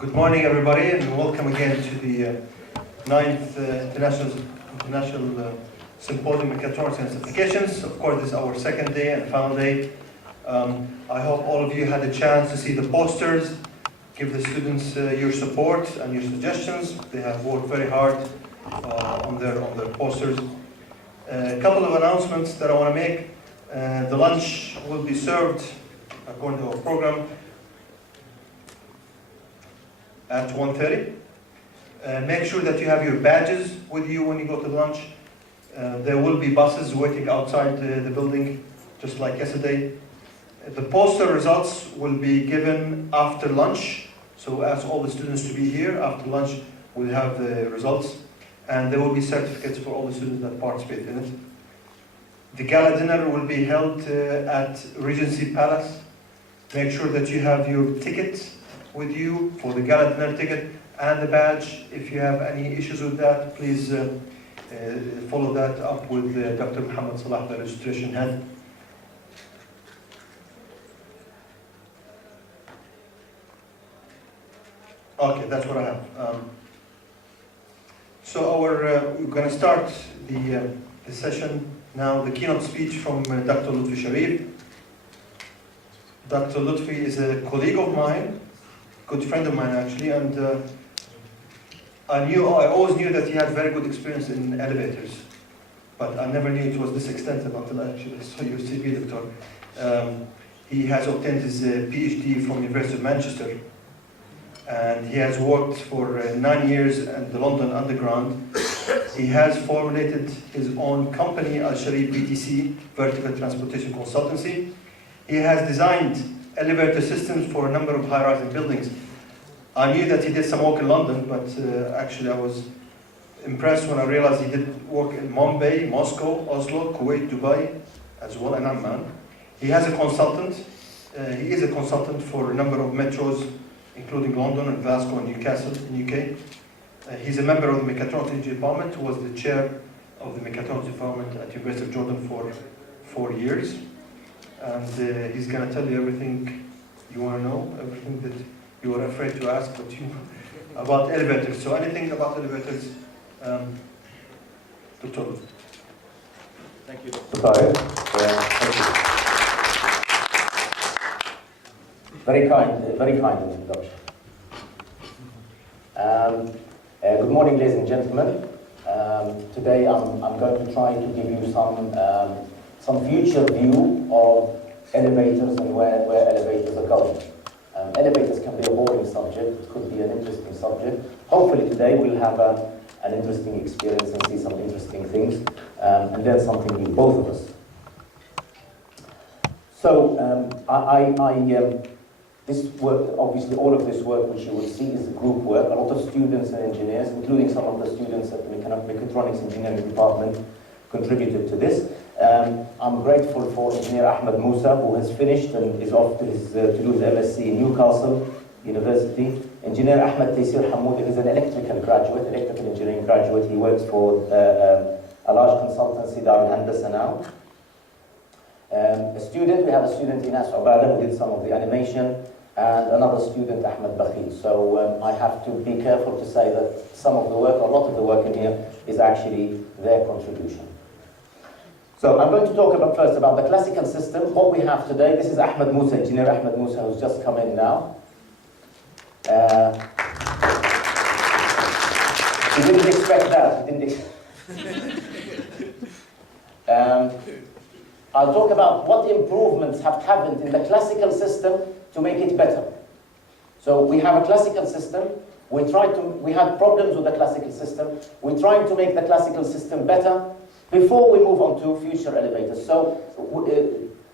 Good morning, everybody, and welcome again to the 9th International Symposium Mechatronics and Certifications. Of course, this is our second day and final day. I hope all of you had a chance to see the posters. Give the students your support and your suggestions. They have worked very hard on their posters. A couple of announcements that I want to make. The lunch will be served according to our program at 1:30. Make sure that you have your badges with you when you go to lunch. There will be buses waiting outside the building, just like yesterday. The poster results will be given after lunch, so ask all the students to be here. After lunch, we'll have the results, and there will be certificates for all the students that participate in it. The gala dinner will be held at Regency Palace. Make sure that you have your ticket with you for the gala dinner ticket and the badge. If you have any issues with that, please follow that up with Dr. Muhammad Salah, the registration head. Okay, that's what I have. So we're going to start the session now. The keynote speech from Dr. Lutfi Al-Sharif. Dr. Lutfi is a colleague of mine, good friend of mine actually, and I always knew that he had very good experience in elevators, but I never knew it was this extensive until I actually saw your CV, Doctor. He has obtained his PhD from University of Manchester, and he has worked for 9 years at the London Underground. He has formulated his own company, Al-Sharif BTC, Vertical Transportation Consultancy. He has designed elevator systems for a number of high-rising buildings. I knew that he did some work in London, but actually I was impressed when I realized he did work in Mumbai, Moscow, Oslo, Kuwait, Dubai, as well, and Amman. He is a consultant for a number of metros, including London and Glasgow and Newcastle in UK. He's a member of the Mechatronics department, who was the chair of the Mechatronics department at University of Jordan for 4 years. And he's going to tell you everything you want to know, everything that you are afraid to ask but you about elevators. So anything about elevators, Dr. Thank you, Dr. Sorry. Thank you. Very kind introduction. Good morning, ladies and gentlemen. Today I'm going to try to give you some future view of elevators and where elevators are going. Elevators can be a boring subject, it could be an interesting subject. Hopefully today we'll have an interesting experience and see some interesting things and learn something new, both of us. So this work, obviously all of this work which you will see is group work. A lot of students and engineers, including some of the students at the Mechatronics Engineering Department, contributed to this. I'm grateful for Engineer Ahmed Musa, who has finished and is off to do his MSc in Newcastle University. Engineer Ahmed Taysir Hamoud is an electrical engineering graduate. He works for a large consultancy, Dar al-Handasa now. We have a student Inas Ubada who did some of the animation, and another student, Ahmed Bakhil. So I have to be careful to say that some of the work, a lot of the work in here, is actually their contribution. So I'm going to talk first about the classical system, what we have today. This is Ahmed Musa, Engineer Ahmed Musa, who's just come in now. He didn't expect that. I'll talk about what improvements have happened in the classical system to make it better. So we have a classical system. We had problems with the classical system. We're trying to make the classical system better before we move on to future elevators. So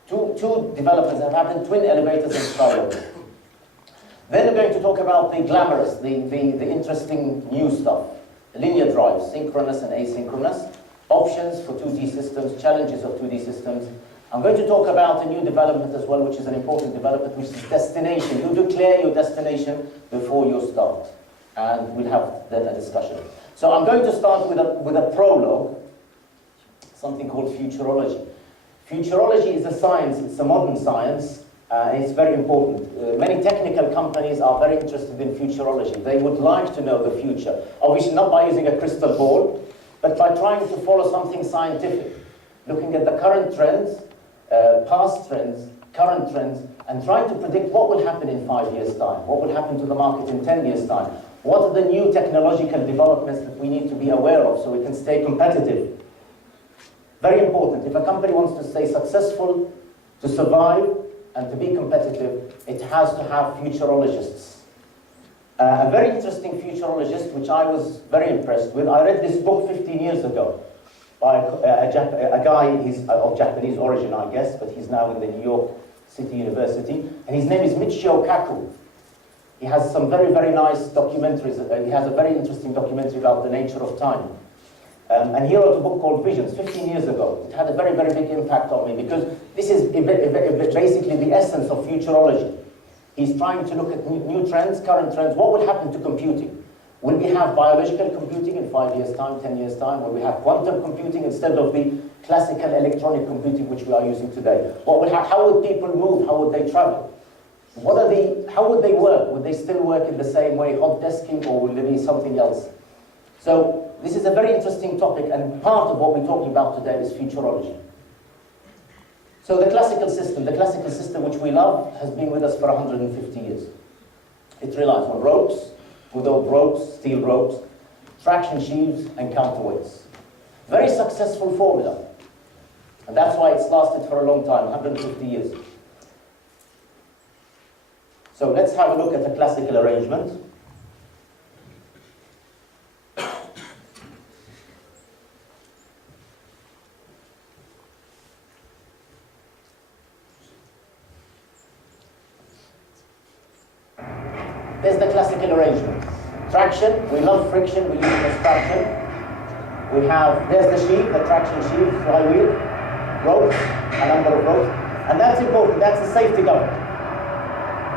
two developments have happened, twin elevators and skywalks. Then we're going to talk about the glamorous, the interesting new stuff. Linear drives, synchronous and asynchronous. Options for 2D systems, challenges of 2D systems. I'm going to talk about a new development as well, which is an important development, which is destination. You declare your destination before you start. And we'll have then a discussion. So I'm going to start with a prologue, something called futurology. Futurology is a science, it's a modern science, It's very important. Many technical companies are very interested in futurology. They would like to know the future. Obviously not by using a crystal ball, but by trying to follow something scientific. Looking at the current trends, past trends, current trends, and trying to predict what will happen in 5 years' time, what will happen to the market in 10 years' time, what are the new technological developments that we need to be aware of so we can stay competitive. Very important. If a company wants to stay successful, to survive, and to be competitive, it has to have futurologists. A very interesting futurologist, which I was very impressed with, I read this book 15 years ago by a guy, he's of Japanese origin, I guess, but he's now in the New York City University, and his name is Michio Kaku. He has some very, very nice documentaries. He has a very interesting documentary about the nature of time. And he wrote a book called Visions 15 years ago. It had a very, very big impact on me because this is basically the essence of futurology. He's trying to look at new trends, current trends. What will happen to computing? Will we have biological computing in 5 years' time, 10 years' time? Will we have quantum computing instead of the classical electronic computing which we are using today? How would people move? How would they travel? How would they work? Would they still work in the same way, hot desking, or will there be something else? So this is a very interesting topic, and part of what we're talking about today is futurology. So the classical system which we love, has been with us for 150 years. It relies on ropes, good old ropes, steel ropes, traction sheaves, and counterweights. Very successful formula. And that's why it's lasted for a long time, 150 years. So let's have a look at the classical arrangement. There's the classical arrangement. Traction, we love friction, we use it as traction. There's the sheave, the traction sheave, flywheel, ropes, a number of ropes. And that's important, that's the safety governor.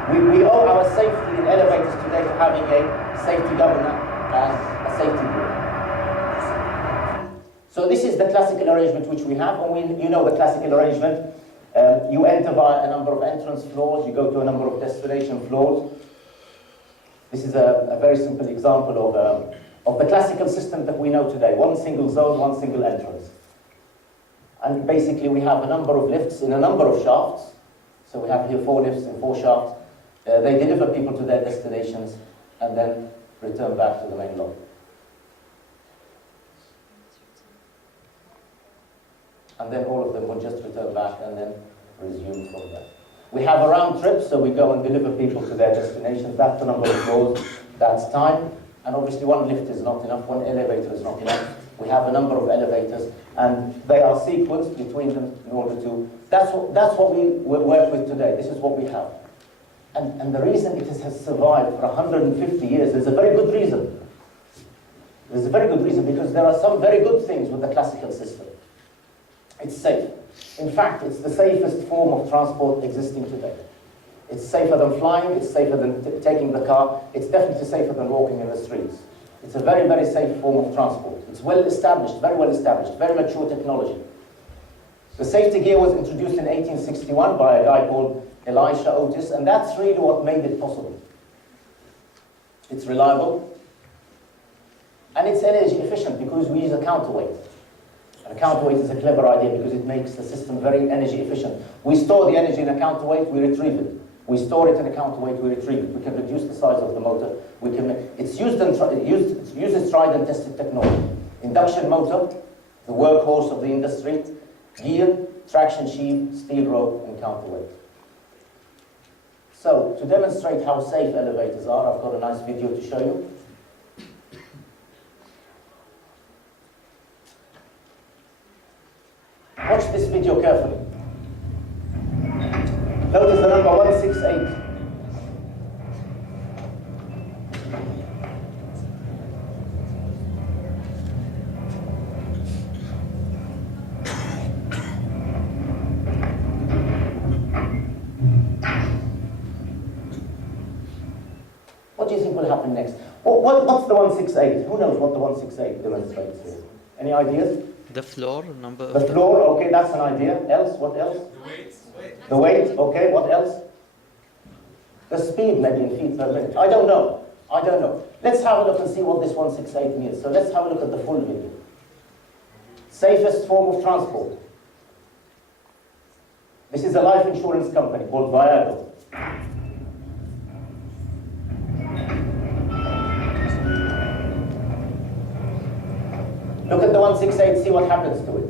We owe our safety in elevators today to having a safety governor and a safety group. So this is the classical arrangement which we have, and you know the classical arrangement. You enter via a number of entrance floors, you go to a number of destination floors. This is a very simple example of the classical system that we know today. One single zone, one single entrance. And basically we have a number of lifts in a number of shafts. So we have here 4 lifts and 4 shafts. They deliver people to their destinations and then return back to the main lobby. And then all of them will just return back and then resume from there. We have a round trip, so we go and deliver people to their destinations. That's the number of floors, that's time. And obviously one lift is not enough, one elevator is not enough. We have a number of elevators, and they are sequenced between them in order to... That's what we work with today. This is what we have. And the reason it has survived for 150 years, there's a very good reason. There's a very good reason, because there are some very good things with the classical system. It's safe. In fact, it's the safest form of transport existing today. It's safer than flying, it's safer than taking the car, it's definitely safer than walking in the streets. It's a very, very safe form of transport. It's well established, very mature technology. The safety gear was introduced in 1861 by a guy called Elisha Otis, and that's really what made it possible. It's reliable, and it's energy efficient because we use a counterweight. And a counterweight is a clever idea because it makes the system very energy efficient. We store the energy in a counterweight, we retrieve it. We store it in a counterweight, we retrieve it. We can reduce the size of the motor. It's uses tried and tested technology. Induction motor, the workhorse of the industry, gear, traction sheave, steel rope, and counterweight. So, to demonstrate how safe elevators are, I've got a nice video to show you. Watch this video carefully. Notice the number 168. What do you think will happen next? What's the 168? Who knows what the 168 demonstrates here? Any ideas? The floor number. The floor, okay, that's an idea. Else, what else? The weight. The weight, okay, what else? The speed, maybe in feet per minute. I don't know. I don't know. Let's have a look and see what this 168 means. So let's have a look at the full video. Safest form of transport. This is a life insurance company called Viago. Look at the 168, see what happens to it.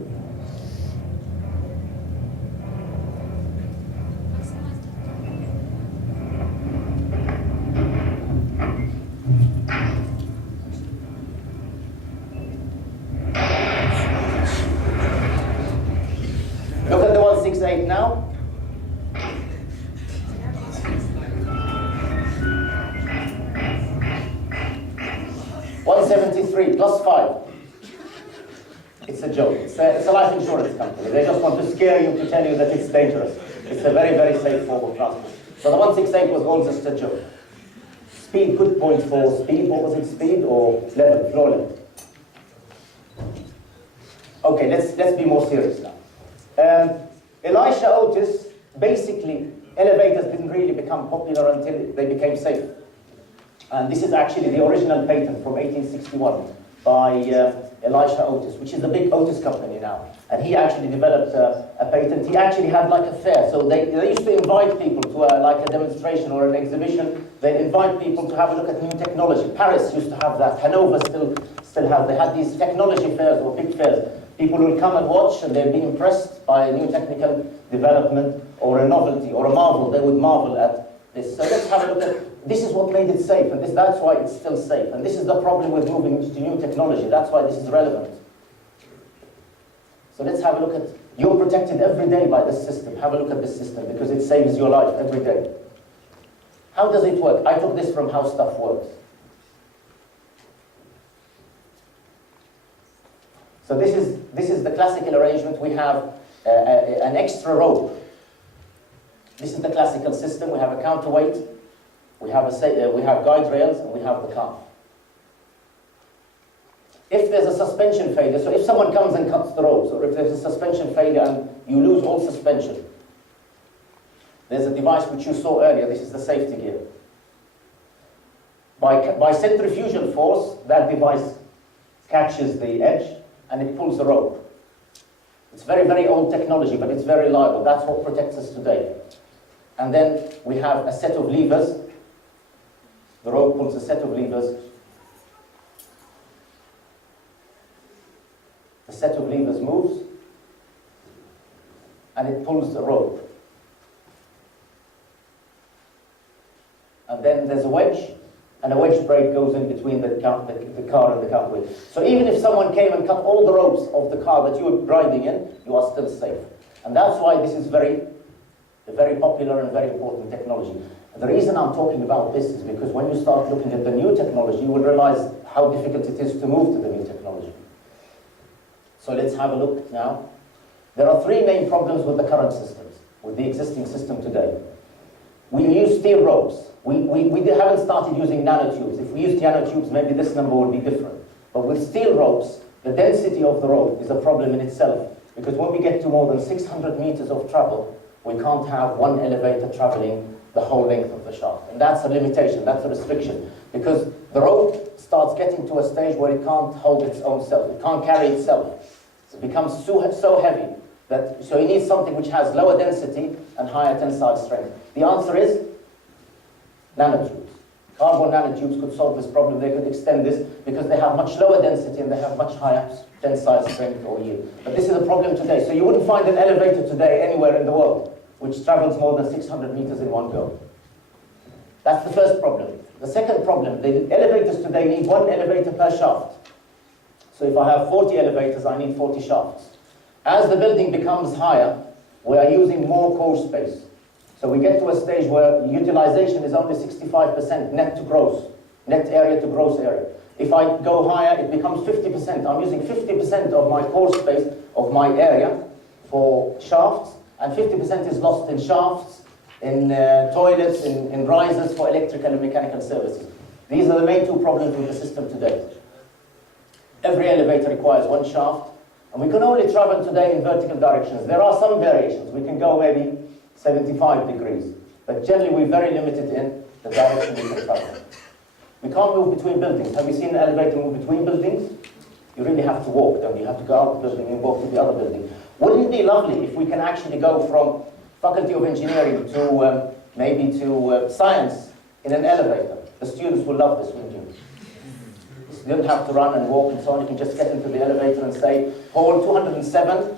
Look at the 168 now. $173 plus 5. It's a joke. It's a life insurance company. They just want to scare you to tell you that it's dangerous. It's a very, very safe form of transport. So the 168 was all just a joke. Speed, good point for speed. What was it, speed or level, floor level? Okay, let's be more serious now. Elisha Otis, basically, elevators didn't really become popular until they became safe. And this is actually the original patent from 1861 by Elisha Otis, which is the big Otis company now. And he actually developed a patent. He actually had like a fair. So they used to invite people to like a demonstration or an exhibition. They'd invite people to have a look at new technology. Paris used to have that. Hanover still has. They had these technology fairs or big fairs. People would come and watch and they'd be impressed by a new technical development or a novelty or a marvel. They would marvel at this. So let's have a look at, this is what made it safe, and that's why it's still safe. And this is the problem with moving to new technology. That's why this is relevant. So let's have a look at, you're protected every day by this system. Have a look at this system because it saves your life every day. How does it work? I took this from How Stuff Works. So this is the classical arrangement. We have an extra rope. This is the classical system. We have a counterweight, we have guide rails, and we have the car. If there's a suspension failure, so if someone comes and cuts the ropes, or if there's a suspension failure and you lose all suspension, there's a device which you saw earlier. This is the safety gear. By centrifugal force, that device catches the edge and it pulls the rope. It's very, very old technology, but it's very reliable. That's what protects us today. And then we have a set of levers. The rope pulls a set of levers. The set of levers moves, and it pulls the rope. And then there's a wedge, and a wedge brake goes in between the car and the counterweight. So even if someone came and cut all the ropes of the car that you were driving in, you are still safe. And that's why this is very popular and very important technology. The reason I'm talking about this is because when you start looking at the new technology, you will realize how difficult it is to move to the new technology. So let's have a look now. There are three main problems with the current systems, with the existing system today. We use steel ropes. We haven't started using nanotubes. If we used nanotubes, maybe this number would be different. But with steel ropes, the density of the rope is a problem in itself. Because when we get to more than 600 meters of travel, we can't have one elevator traveling the whole length of the shaft. And that's a limitation, that's a restriction. Because the rope starts getting to a stage where it can't hold its own self. It can't carry itself. It becomes so heavy that, so you need something which has lower density and higher tensile strength. The answer is nanotubes. Carbon nanotubes could solve this problem. They could extend this because they have much lower density and they have much higher tensile strength or yield. But this is a problem today. So you wouldn't find an elevator today anywhere in the world which travels more than 600 meters in one go. That's the first problem. The second problem, the elevators today need one elevator per shaft. So if I have 40 elevators, I need 40 shafts. As the building becomes higher, we are using more core space. So we get to a stage where utilization is only 65% net to gross, net area to gross area. If I go higher, it becomes 50%. I'm using 50% of my core space, of my area, for shafts, and 50% is lost in shafts, in toilets, in risers for electrical and mechanical services. These are the main two problems with the system today. Every elevator requires one shaft, and we can only travel today in vertical directions. There are some variations. We can go maybe 75 degrees. But generally, we're very limited in the direction we can travel. We can't move between buildings. Have you seen an elevator move between buildings? You really have to walk, don't you? You have to go out the building and walk to the other building. Wouldn't it be lovely if we can actually go from Faculty of Engineering to maybe to science in an elevator? The students will love this, wouldn't you? You don't have to run and walk and so on. You can just get into the elevator and say, hall 207,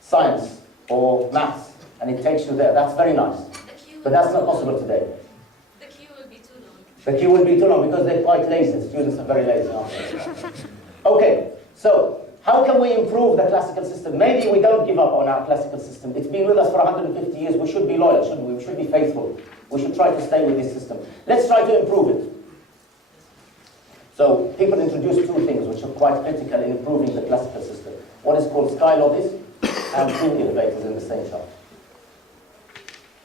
science or maths, and it takes you there. That's very nice. But that's not possible today. The queue will be too long. The queue will be too long because they're quite lazy. Students are very lazy, aren't they? Okay, so how can we improve the classical system? Maybe we don't give up on our classical system. It's been with us for 150 years. We should be loyal, shouldn't we? We should be faithful. We should try to stay with this system. Let's try to improve it. So people introduced two things which are quite critical in improving the classical system. One is called sky lobbies and twin elevators in the same shaft.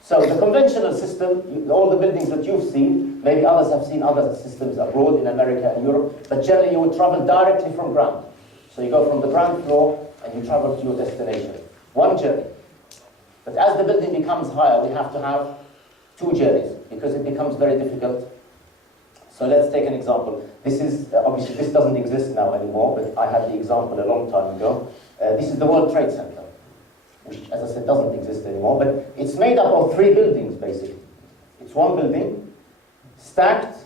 So the conventional system, all the buildings that you've seen, maybe others have seen other systems abroad in America and Europe, but generally you would travel directly from ground. So you go from the ground floor and you travel to your destination. One journey. But as the building becomes higher, we have to have two journeys because it becomes very difficult. So let's take an example. This is, obviously this doesn't exist now anymore, but I had the example a long time ago. This is the World Trade Center, which, as I said, doesn't exist anymore, but it's made up of three buildings, basically. It's one building, stacked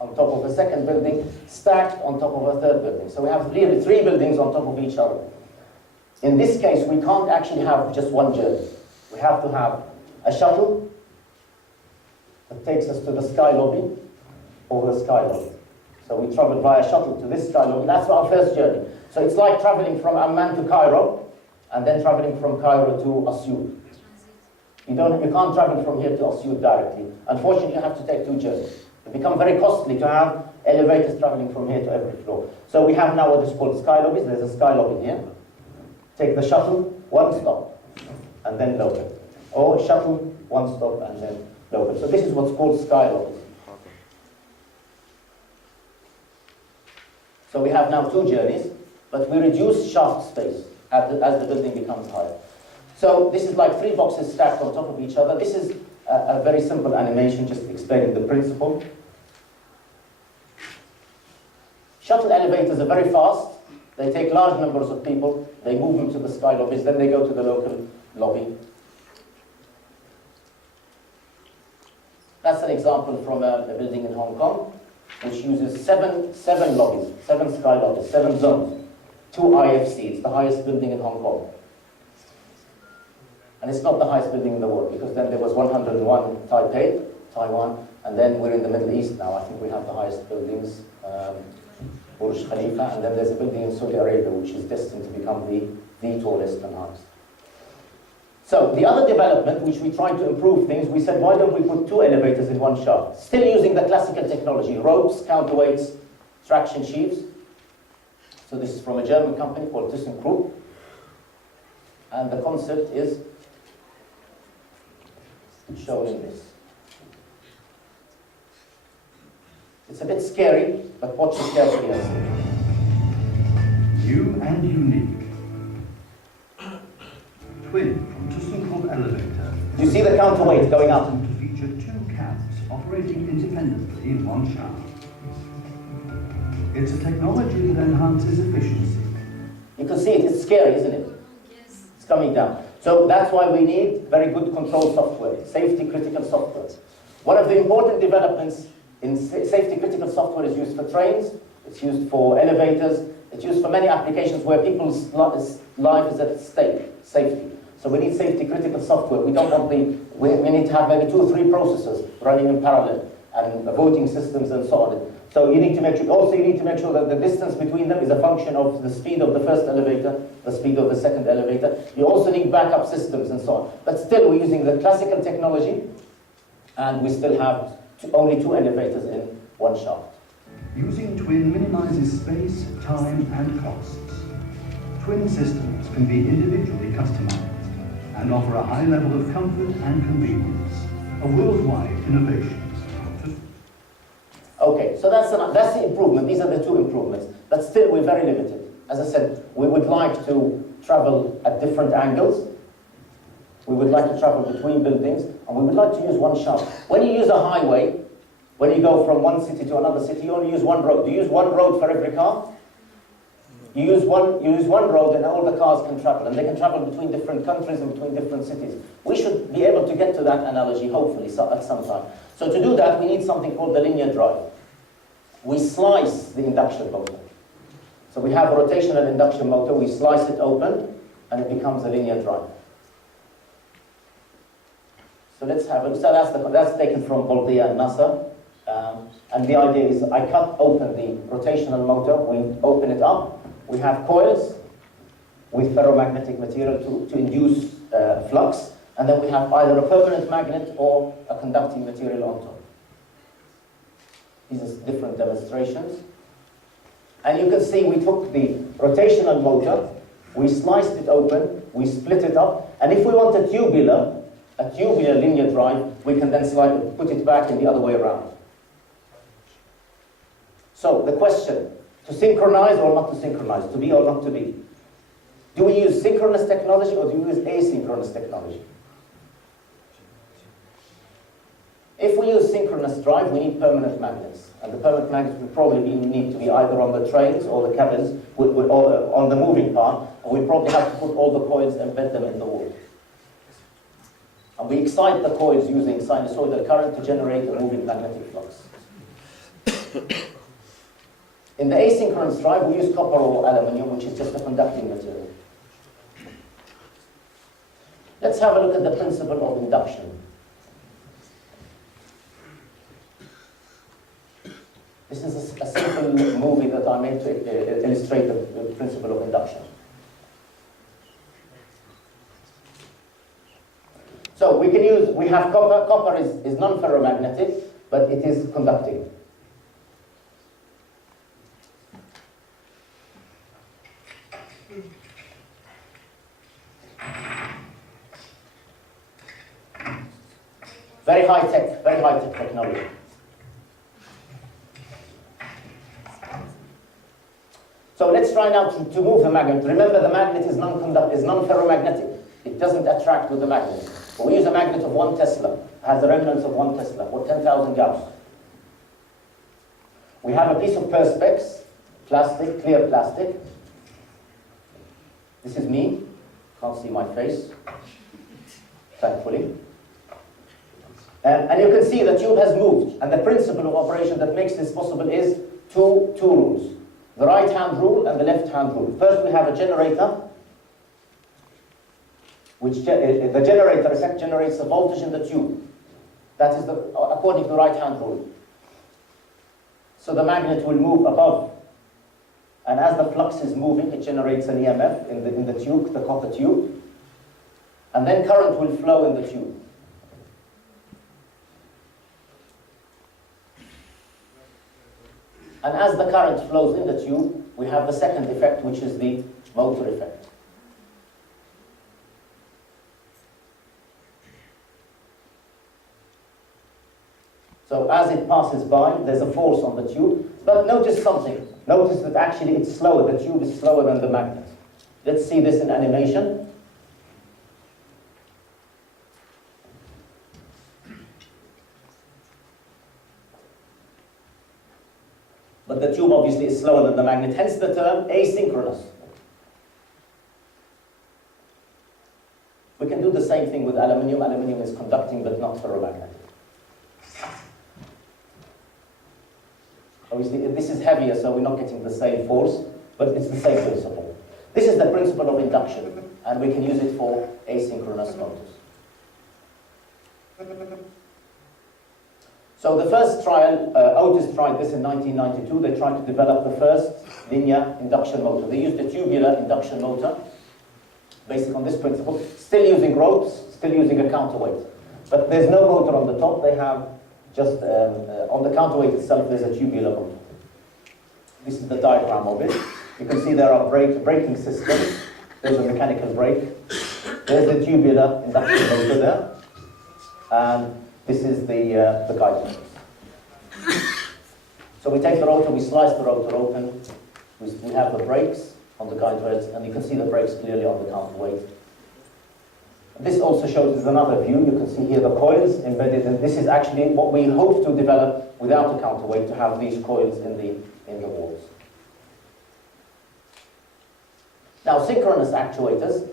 on top of a second building, stacked on top of a third building. So we have really three buildings on top of each other. In this case, we can't actually have just one journey. We have to have a shuttle that takes us to the sky lobby, or the sky lobby. So we travel via shuttle to this sky lobby. That's our first journey. So it's like traveling from Amman to Cairo, and then traveling from Cairo to Asyut. You can't travel from here to Asyut directly. Unfortunately, you have to take two journeys. It becomes very costly to have elevators traveling from here to every floor. So we have now what is called sky lobbies. There's a sky lobby here. Take the shuttle, one stop, and then local. Or shuttle, one stop, and then local. So this is what's called sky lobbies. So we have now two journeys, but we reduce shaft space as the building becomes higher. So this is like three boxes stacked on top of each other. This is a very simple animation just explaining the principle. Shuttle elevators are very fast. They take large numbers of people. They move them to the sky lobbies. Then they go to the local lobby. That's an example from a building in Hong Kong, which uses seven lobbies, 7 sky lobbies, 7 zones, 2 IFC. It's the highest building in Hong Kong. And it's not the highest building in the world, because then there was 101 Taipei, Taiwan, and then we're in the Middle East now. I think we have the highest buildings, Burj Khalifa, and then there's a building in Saudi Arabia, which is destined to become the tallest and highest. So the other development, which we tried to improve things, we said, why don't we put 2 elevators in one shaft? Still using the classical technology, ropes, counterweights, traction sheaves. So this is from a German company called ThyssenKrupp. And the concept is shown in this. It's a bit scary, but watch it carefully. New and unique. Twin from ThyssenKrupp elevator. You see the counterweight going up? To feature 2 cabs operating independently in one shaft. It's a technology that enhances efficiency. You can see it, it's scary, isn't it? Yes. It's coming down. So that's why we need very good control software, safety critical software. One of the important developments in safety critical software is used for trains, it's used for elevators, it's used for many applications where people's life is at stake, safety. So we need safety critical software. We don't want we need to have maybe 2 or 3 processors running in parallel and voting systems and so on. So you need to make sure, also you need to make sure that the distance between them is a function of the speed of the first elevator, the speed of the second elevator. You also need backup systems and so on. But still we're using the classical technology and we still have only 2 elevators in one shaft. Using twin minimizes space, time, and costs. Twin systems can be individually customized and offer a high level of comfort and convenience. A worldwide innovation. Okay, so that's the improvement. These are the 2 improvements. But still, we're very limited. As I said, we would like to travel at different angles. We would like to travel between buildings, and we would like to use one shaft. When you use a highway, when you go from one city to another city, you only use one road. Do you use one road for every car? You use one road and all the cars can travel, and they can travel between different countries and between different cities. We should be able to get to that analogy, hopefully, at some time. So to do that, we need something called the linear drive. We slice the induction motor. So we have a rotational induction motor, we slice it open, and it becomes a linear drive. So let's have a, so that's taken from Boldia and NASA. And the idea is I cut open the rotational motor, we open it up, we have coils with ferromagnetic material to induce flux, and then we have either a permanent magnet or a conducting material on top. These are different demonstrations. And you can see we took the rotational motor, we sliced it open, we split it up, and if we want a tubular linear drive, we can then put it back in the other way around. So the question, to synchronize or not to synchronize, to be or not to be. Do we use synchronous technology or do we use asynchronous technology? If we use synchronous drive, we need permanent magnets. And the permanent magnets will probably need to be either on the trains or the cabins, or on the moving part, and we probably have to put all the coils and embed them in the wall. And we excite the coils using sinusoidal current to generate a moving magnetic flux. In the asynchronous drive, we use copper or aluminium, which is just a conducting material. Let's have a look at the principle of induction. This is a simple movie that I made to illustrate the principle of induction. So we have copper. Copper is non-ferromagnetic, but it is conducting. Very high tech technology. So let's try now to move the magnet. Remember, the magnet is non-ferromagnetic. It doesn't attract with the magnet. But we use a magnet of 1 Tesla. It has a remnants of 1 Tesla, or 10,000 Gauss. We have a piece of perspex, plastic, clear plastic. This is me. Can't see my face, thankfully. And you can see the tube has moved. And the principle of operation that makes this possible is two rules. The right-hand rule and the left-hand rule. First, we have a generator, which the generator effect generates a voltage in the tube. That is according to the right-hand rule. So the magnet will move above, and as the flux is moving, it generates an EMF in the tube, the copper tube, and then current will flow in the tube. And as the current flows in the tube, we have the second effect, which is the motor effect. So as it passes by, there's a force on the tube. But notice something. Notice that actually it's slower. The tube is slower than the magnet. Let's see this in animation. But the tube obviously is slower than the magnet, hence the term asynchronous. We can do the same thing with aluminium. Aluminium is conducting but not ferromagnetic. Obviously, this is heavier, so we're not getting the same force, but it's the same principle. This is the principle of induction, and we can use it for asynchronous motors. So the first trial, Otis tried this in 1992. They tried to develop the first linear induction motor. They used a tubular induction motor, based on this principle, still using ropes, still using a counterweight. But there's no motor on the top. They have just, on the counterweight itself, there's a tubular motor. This is the diagram of it. You can see there are braking systems. There's a mechanical brake. There's the tubular induction motor there. And this is the guide rails. So we take the rotor, we slice the rotor open. We have the brakes on the guide rails, and you can see the brakes clearly on the counterweight. This also shows us another view. You can see here the coils embedded, and this is actually what we hope to develop without a counterweight, to have these coils in the walls. Now, synchronous actuators.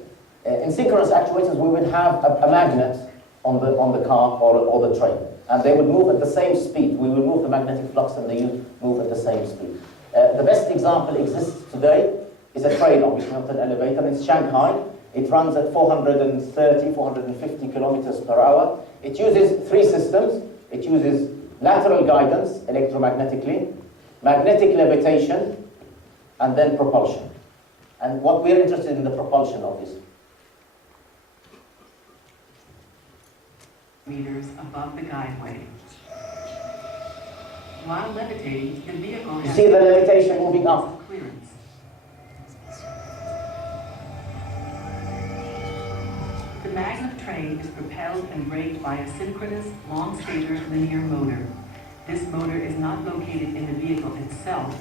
In synchronous actuators, we would have a magnet on the car or the train, and they would move at the same speed. We would move the magnetic flux, and they would move at the same speed. The best example exists today is a train, obviously not an elevator. It's Shanghai. It runs at 430, 450 kilometers per hour. It uses three systems. It uses lateral guidance electromagnetically, magnetic levitation, and then propulsion. And what we're interested in the propulsion of is meters above the guideway. While levitating, the vehicle you see the levitation moving up. Clearance. The magnet train is propelled and braked by a synchronous, long-stator linear motor. This motor is not located in the vehicle itself,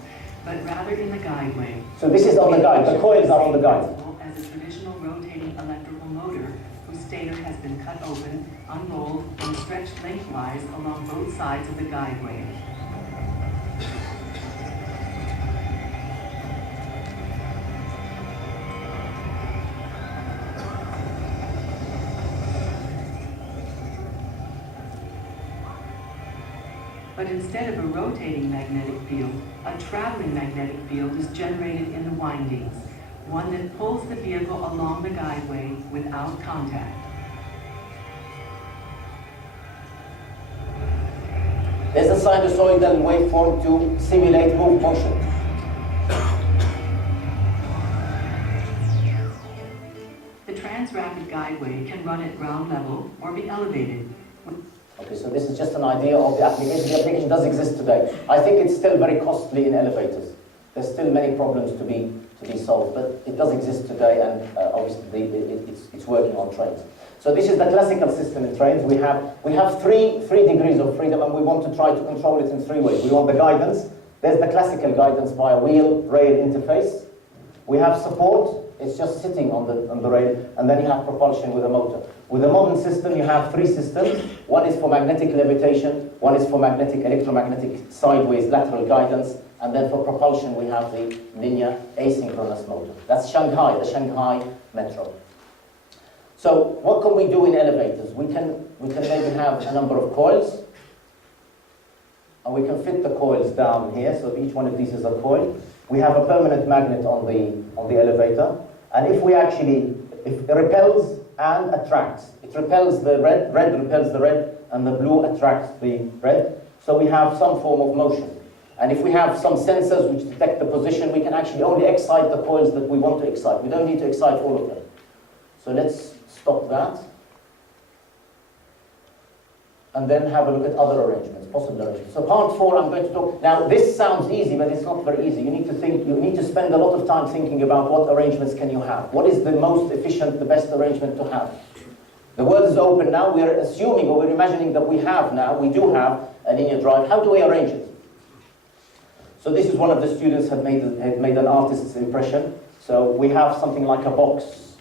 but rather in the guideway. So this is on the guide. The coils are on the guide. As a traditional rotating electrical motor, whose stator has been cut open, unrolled, and stretched lengthwise along both sides of the guideway. But instead of a rotating magnetic field, a traveling magnetic field is generated in the windings, one that pulls the vehicle along the guideway without contact. There's a sinusoidal waveform to simulate move motion. The trans-rapid guideway can run at ground level or be elevated. Okay, so this is just an idea of the application. The application does exist today. I think it's still very costly in elevators. There's still many problems to be solved, but it does exist today, and obviously it's working on trains. So this is the classical system in trains. We have three degrees of freedom, and we want to try to control it in three ways. We want the guidance. There's the classical guidance via wheel-rail interface. We have support. It's just sitting on the rail, and then you have propulsion with a motor. With a modern system, you have three systems. One is for magnetic levitation, one is for electromagnetic sideways lateral guidance, and then for propulsion, we have the linear asynchronous motor. That's Shanghai, the Shanghai Metro. So what can we do in elevators? We can maybe have a number of coils, and we can fit the coils down here. So each one of these is a coil. We have a permanent magnet on the elevator, and if it repels and attracts. It repels the red repels the red, and the blue attracts the red. So we have some form of motion. And if we have some sensors which detect the position, we can actually only excite the coils that we want to excite. We don't need to excite all of them. So let's stop that. And then have a look at other arrangements, possible arrangements. So part 4, I'm going to talk. Now, this sounds easy, but it's not very easy. You need to think, you need to spend a lot of time thinking about what arrangements can you have. What is the most efficient, the best arrangement to have? The world is open now. We are assuming, or we're imagining that we do have a linear drive. How do we arrange it? So this is one of the students had made an artist's impression. So we have something like a box,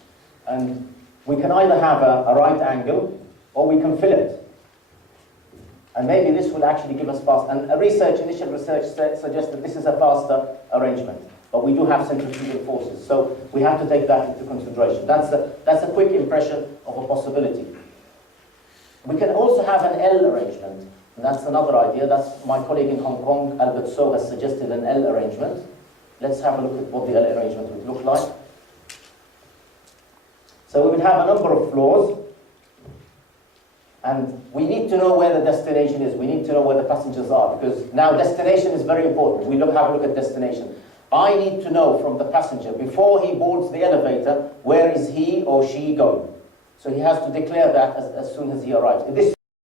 and we can either have a right angle, or we can fill it. And maybe this will actually give us fast. And initial research suggests that this is a faster arrangement. But we do have centrifugal forces, so we have to take that into consideration. That's a quick impression of a possibility. We can also have an L arrangement. And that's another idea. That's my colleague in Hong Kong, Albert So, has suggested an L arrangement. Let's have a look at what the L arrangement would look like. So we would have a number of floors. And we need to know where the destination is. We need to know where the passengers are, because now destination is very important. We have a look at destination. I need to know from the passenger, before he boards the elevator, where is he or she going. So he has to declare that as soon as he arrives.